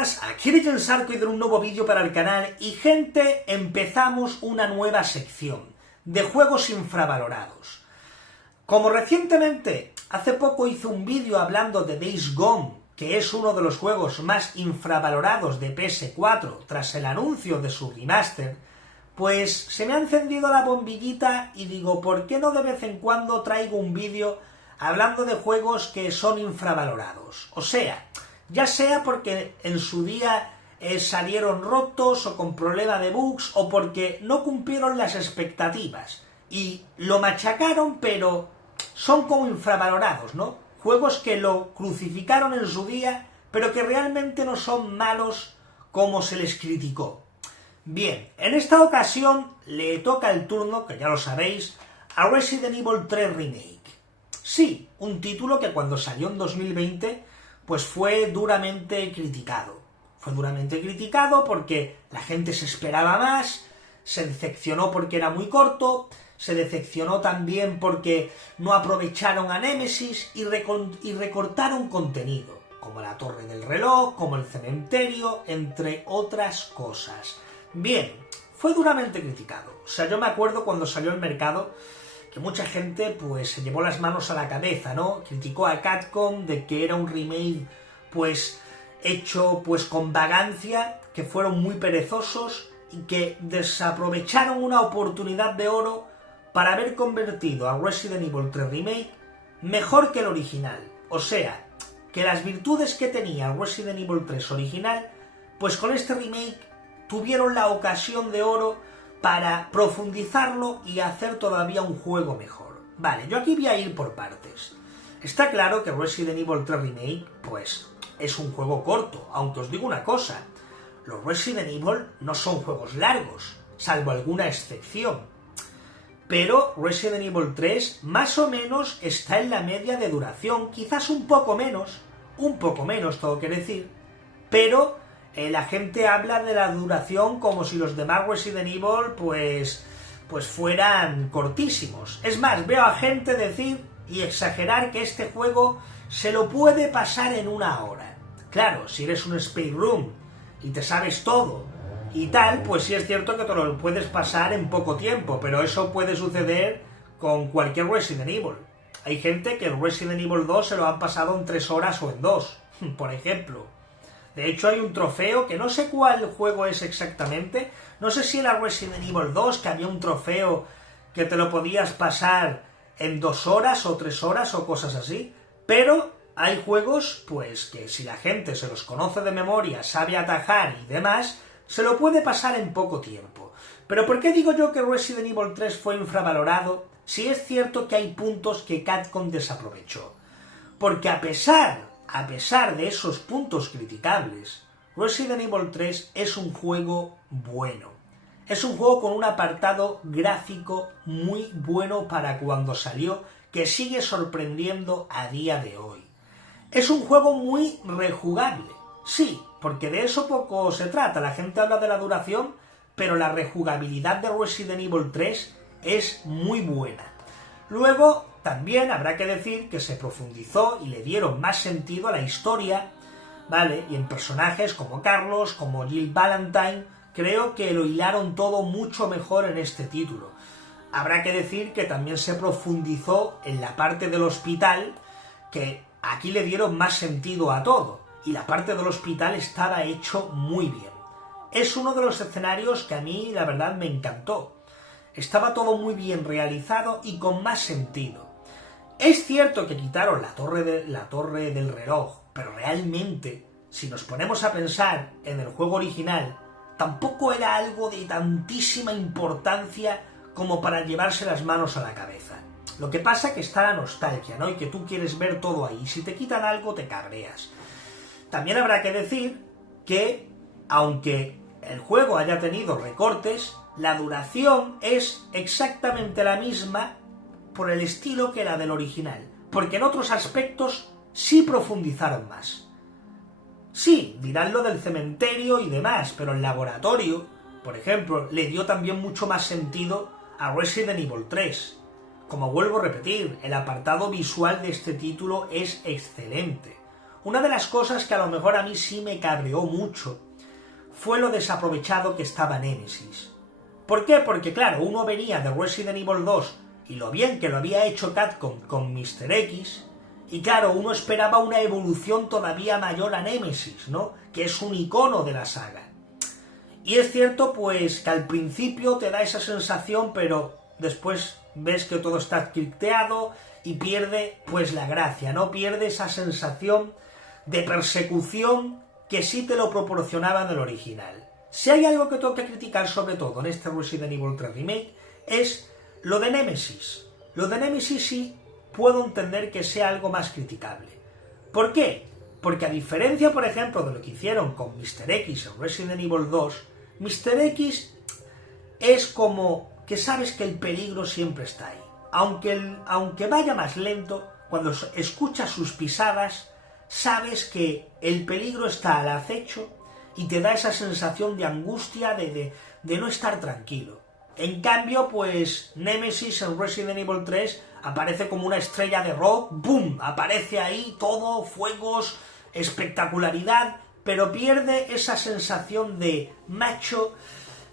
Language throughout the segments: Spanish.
buenas, aquí Legends Arco y de un nuevo vídeo para el canal. Y gente, empezamos una nueva sección de juegos infravalorados. Como recientemente, hace poco hice un vídeo hablando de Days Gone, que es uno de los juegos más infravalorados de PS4 tras el anuncio de su remaster, pues se me ha encendido la bombillita y digo, ¿por qué no de vez en cuando traigo un vídeo hablando de juegos que son infravalorados? O sea, ya sea porque en su día salieron rotos o con problema de bugs o porque no cumplieron las expectativas y lo machacaron, pero son como infravalorados, ¿no? Juegos que lo crucificaron en su día, pero que realmente no son malos como se les criticó. Bien, en esta ocasión le toca el turno, que ya lo sabéis, a Resident Evil 3 Remake. Sí, un título que cuando salió en 2020, pues fue duramente criticado. Fue duramente criticado porque la gente se esperaba más, se decepcionó porque era muy corto, se decepcionó también porque no aprovecharon a Nemesis y recortaron contenido, como la torre del reloj, como el cementerio, entre otras cosas. Bien, fue duramente criticado. O sea, yo me acuerdo cuando salió al mercado que mucha gente pues se llevó las manos a la cabeza, ¿no? Criticó a Capcom de que era un remake pues hecho pues con vagancia, que fueron muy perezosos y que desaprovecharon una oportunidad de oro para haber convertido a Resident Evil 3 Remake mejor que el original. O sea, que las virtudes que tenía Resident Evil 3 original, pues con este remake tuvieron la ocasión de oro para profundizarlo y hacer todavía un juego mejor. Vale, yo aquí voy a ir por partes. Está claro que Resident Evil 3 Remake, pues, es un juego corto, aunque os digo una cosa, los Resident Evil no son juegos largos, salvo alguna excepción. Pero Resident Evil 3 más o menos está en la media de duración, quizás un poco menos, tengo que decir, pero la gente habla de la duración como si los demás Resident Evil pues fueran cortísimos. Es más, veo a gente decir y exagerar que este juego se lo puede pasar en 1 hora. Claro, si eres un speedrun y te sabes todo y tal, pues sí es cierto que te lo puedes pasar en poco tiempo, pero eso puede suceder con cualquier Resident Evil. Hay gente que el Resident Evil 2 se lo han pasado en 3 horas o en 2, por ejemplo. De hecho hay un trofeo, que no sé cuál juego es exactamente, no sé si era Resident Evil 2, que había un trofeo que te lo podías pasar en 2 horas o 3 horas o cosas así, pero hay juegos, pues, que si la gente se los conoce de memoria, sabe atajar y demás, se lo puede pasar en poco tiempo. Pero ¿por qué digo yo que Resident Evil 3 fue infravalorado si es cierto que hay puntos que Capcom desaprovechó? Porque a pesar de esos puntos criticables, Resident Evil 3 es un juego bueno. Es un juego con un apartado gráfico muy bueno para cuando salió, que sigue sorprendiendo a día de hoy. Es un juego muy rejugable, sí, porque de eso poco se trata. La gente habla de la duración, pero la rejugabilidad de Resident Evil 3 es muy buena. Luego, también habrá que decir que se profundizó y le dieron más sentido a la historia, ¿vale? Y en personajes como Carlos, como Jill Valentine, creo que lo hilaron todo mucho mejor en este título. Habrá que decir que también se profundizó en la parte del hospital, que aquí le dieron más sentido a todo, y la parte del hospital estaba hecho muy bien. Es uno de los escenarios que a mí, la verdad, me encantó. Estaba todo muy bien realizado y con más sentido. Es cierto que quitaron la torre del reloj, pero realmente, si nos ponemos a pensar en el juego original, tampoco era algo de tantísima importancia como para llevarse las manos a la cabeza. Lo que pasa es que está la nostalgia, ¿no? Y que tú quieres ver todo ahí. Si te quitan algo, te cabreas. También habrá que decir que, aunque el juego haya tenido recortes, la duración es exactamente la misma por el estilo que la del original, porque en otros aspectos sí profundizaron más. Sí, dirán lo del cementerio y demás, pero el laboratorio, por ejemplo, le dio también mucho más sentido a Resident Evil 3. Como vuelvo a repetir, el apartado visual de este título es excelente. una de las cosas que a lo mejor a mí sí me cabreó mucho fue lo desaprovechado que estaba Nemesis. ¿Por qué? Porque claro, uno venía de Resident Evil 2 y lo bien que lo había hecho Capcom con Mr. X, y claro, uno esperaba una evolución todavía mayor a Nemesis, ¿no? Que es un icono de la saga. Y es cierto, pues, que al principio te da esa sensación, pero después ves que todo está scripteado y pierde, pues, la gracia, ¿no? Pierde esa sensación de persecución que sí te lo proporcionaba en el original. Si hay algo que tengo que criticar sobre todo en este Resident Evil 3 Remake es lo de Nemesis. Lo de Nemesis sí puedo entender que sea algo más criticable. ¿Por qué? Porque a diferencia, por ejemplo, de lo que hicieron con Mr. X en Resident Evil 2, Mr. X es como que sabes que el peligro siempre está ahí. Aunque vaya más lento, cuando escuchas sus pisadas, sabes que el peligro está al acecho y te da esa sensación de angustia, de no estar tranquilo. En cambio, pues, Nemesis en Resident Evil 3 aparece como una estrella de rock, ¡boom! Aparece ahí todo, fuegos, espectacularidad, pero pierde esa sensación de macho,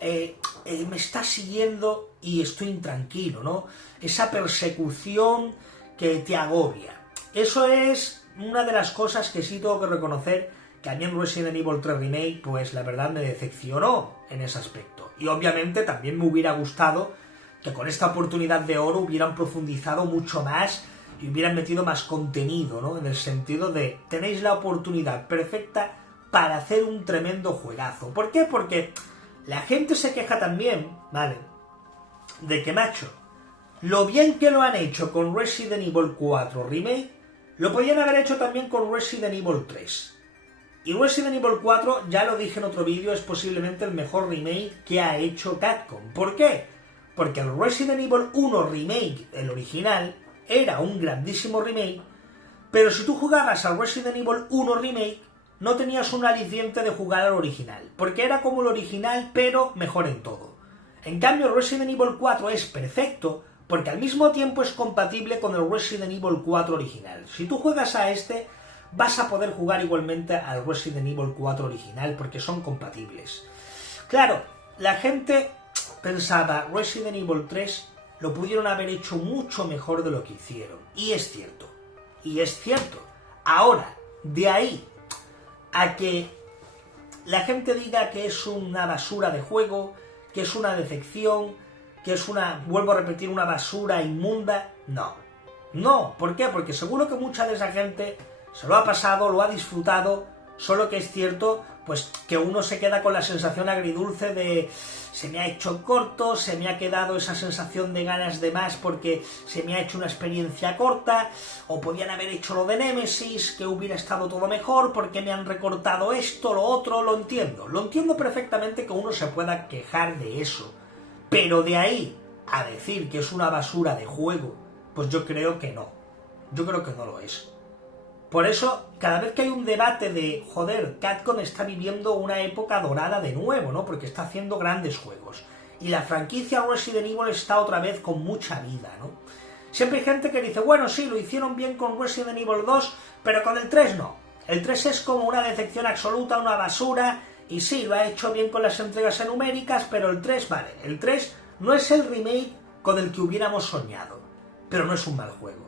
me está siguiendo y estoy intranquilo, ¿no? Esa persecución que te agobia. Eso es una de las cosas que sí tengo que reconocer que a mí en Resident Evil 3 Remake, pues la verdad me decepcionó en ese aspecto. Y obviamente también me hubiera gustado que con esta oportunidad de oro hubieran profundizado mucho más y hubieran metido más contenido, ¿no? En el sentido de, tenéis la oportunidad perfecta para hacer un tremendo juegazo. ¿Por qué? Porque la gente se queja también, ¿vale? De que, macho, lo bien que lo han hecho con Resident Evil 4 Remake, lo podían haber hecho también con Resident Evil 3. Y Resident Evil 4, ya lo dije en otro vídeo, es posiblemente el mejor remake que ha hecho Capcom. ¿Por qué? Porque el Resident Evil 1 Remake, el original, era un grandísimo remake, pero si tú jugabas al Resident Evil 1 Remake, no tenías un aliciente de jugar al original, porque era como el original, pero mejor en todo. En cambio, el Resident Evil 4 es perfecto, porque al mismo tiempo es compatible con el Resident Evil 4 original. Si tú juegas a este, vas a poder jugar igualmente al Resident Evil 4 original, porque son compatibles. Claro, la gente pensaba, Resident Evil 3 lo pudieron haber hecho mucho mejor de lo que hicieron. Y es cierto. Y es cierto. Ahora, de ahí a que la gente diga que es una basura de juego, que es una decepción, que es una, vuelvo a repetir, una basura inmunda, no. No, ¿por qué? Porque seguro que mucha de esa gente se lo ha pasado, lo ha disfrutado, solo que es cierto, pues que uno se queda con la sensación agridulce de se me ha hecho corto, se me ha quedado esa sensación de ganas de más porque se me ha hecho una experiencia corta, o podían haber hecho lo de Nemesis, que hubiera estado todo mejor, porque me han recortado esto, lo otro, lo entiendo perfectamente que uno se pueda quejar de eso, pero de ahí a decir que es una basura de juego, pues yo creo que no lo es. Por eso, cada vez que hay un debate de, joder, Capcom está viviendo una época dorada de nuevo, ¿no? Porque está haciendo grandes juegos. Y la franquicia Resident Evil está otra vez con mucha vida, ¿no? Siempre hay gente que dice, bueno, sí, lo hicieron bien con Resident Evil 2, pero con el 3 no. El 3 es como una decepción absoluta, una basura, y sí, lo ha hecho bien con las entregas numéricas, pero el 3, vale, el 3 no es el remake con el que hubiéramos soñado, pero no es un mal juego.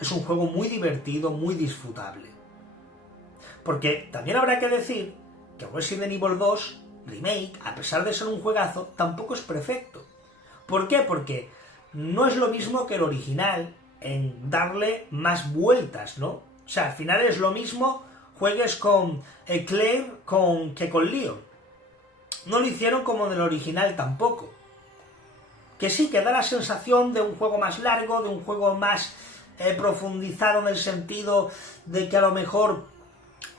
Es un juego muy divertido, muy disfrutable. Porque también habrá que decir que Resident Evil 2 Remake, a pesar de ser un juegazo, tampoco es perfecto. ¿Por qué? Porque no es lo mismo que el original en darle más vueltas, ¿no? O sea, al final es lo mismo, juegues con Claire que con Leon. No lo hicieron como en el original tampoco. Que sí, que da la sensación de un juego más largo, de un juego más profundizado en el sentido de que a lo mejor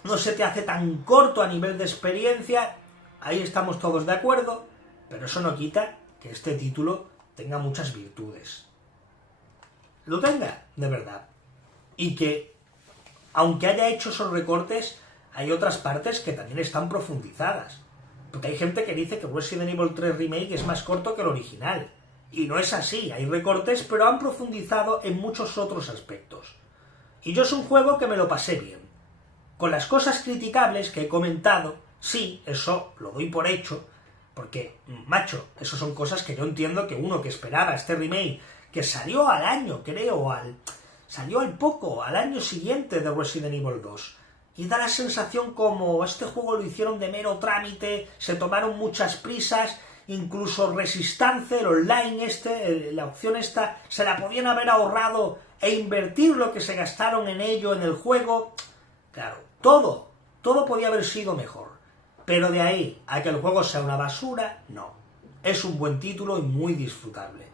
no se te hace tan corto a nivel de experiencia, ahí estamos todos de acuerdo, pero eso no quita que este título tenga muchas virtudes. Lo tenga, de verdad. Y que, aunque haya hecho esos recortes, hay otras partes que también están profundizadas. Porque hay gente que dice que Resident Evil 3 Remake es más corto que el original. Y no es así, hay recortes, pero han profundizado en muchos otros aspectos. Y yo es un juego que me lo pasé bien. Con las cosas criticables que he comentado, sí, eso lo doy por hecho, porque, macho, eso son cosas que yo entiendo que uno que esperaba este remake, que salió al año, creo, salió al año siguiente de Resident Evil 2, y da la sensación como este juego lo hicieron de mero trámite, se tomaron muchas prisas, incluso Resistance, el online la opción esta, se la podían haber ahorrado e invertir lo que se gastaron en ello en el juego. Claro, todo podía haber sido mejor. Pero de ahí a que el juego sea una basura, no. Es un buen título y muy disfrutable.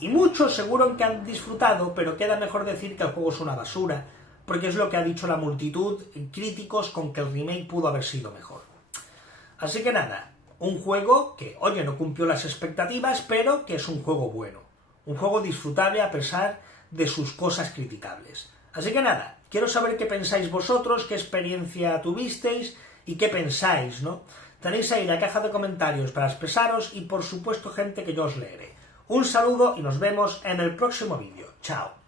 Y muchos seguro que han disfrutado, pero queda mejor decir que el juego es una basura, porque es lo que ha dicho la multitud críticos con que el remake pudo haber sido mejor. Así que nada, un juego que, oye, no cumplió las expectativas, pero que es un juego bueno. Un juego disfrutable a pesar de sus cosas criticables. Así que nada, quiero saber qué pensáis vosotros, qué experiencia tuvisteis y qué pensáis, ¿no? Tenéis ahí la caja de comentarios para expresaros y por supuesto gente que yo os leeré. Un saludo y nos vemos en el próximo vídeo. Chao.